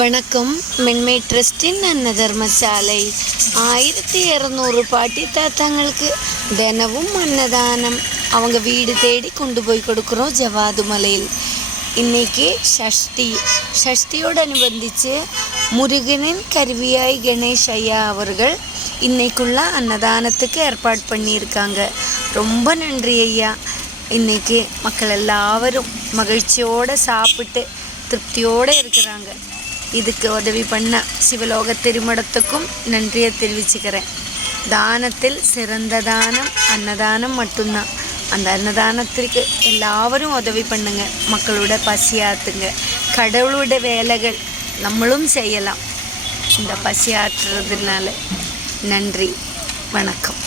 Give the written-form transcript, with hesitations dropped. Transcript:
வணக்கம். மென்மை ட்ரஸ்டின் அன்ன தர்மசாலை 1200 பாட்டி தாத்தாங்களுக்கு தினமும் அன்னதானம் அவங்க வீடு தேடி கொண்டு போய் கொடுக்குறோம் ஜவாது மலையில். இன்னைக்கு ஷஷ்டியோடு அனுபந்திச்சு முருகனின் கருவியாய் கணேஷ் ஐயா அவர்கள் இன்னைக்குள்ள அன்னதானத்துக்கு ஏற்பாடு பண்ணியிருக்காங்க. ரொம்ப நன்றி ஐயா. இன்னைக்கு மக்கள் எல்லாரும் மகிழ்ச்சியோடு சாப்பிட்டு திருப்தியோடு இருக்கிறாங்க. இதுக்கு உதவி பண்ண சிவலோக திருமடத்துக்கும் நன்றியை தெரிவிச்சுக்கிறேன். தானத்தில் சிறந்த தானம் அன்னதானம் மட்டும்தான். அந்த அன்னதானத்திற்கு எல்லாரும் உதவி பண்ணுங்க. மக்களோட பசியாற்றுங்க. கடவுளோட வேலைகள் நம்மளும் செய்யலாம் இந்த பசியாற்றுறதுனால. நன்றி, வணக்கம்.